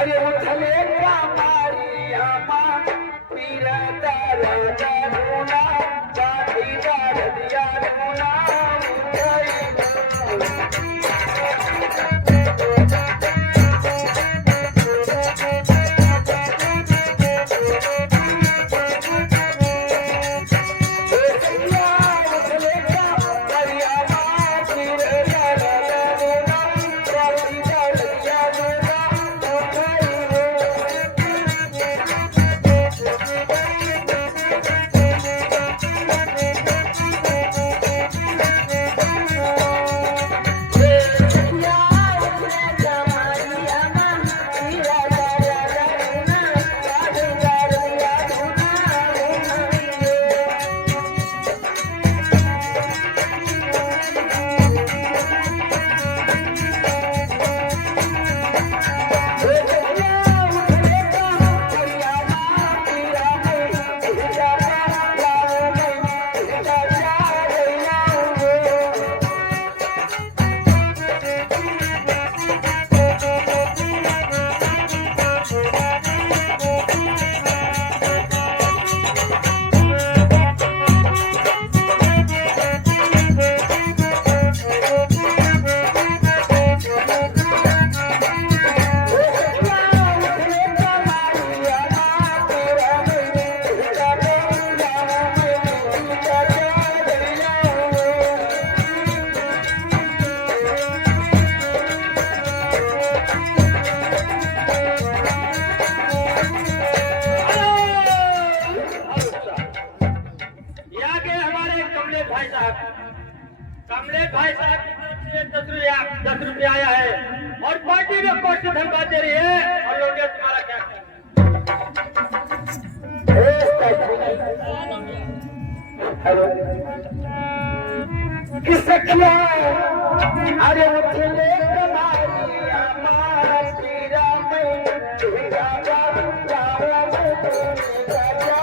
अरे उठले का मारी आमा पीरा तारा जागुना बाधी जागदिया गुना भाई साहब की तरफ से 10 रुपया आया है और पार्टी में कोर्ट से धनबाद दे रही है और लोग तुम्हारा क्या हेलो किसकिया अरे उठले कमाई हमारा पीरा में तुझा जा में तुझा जा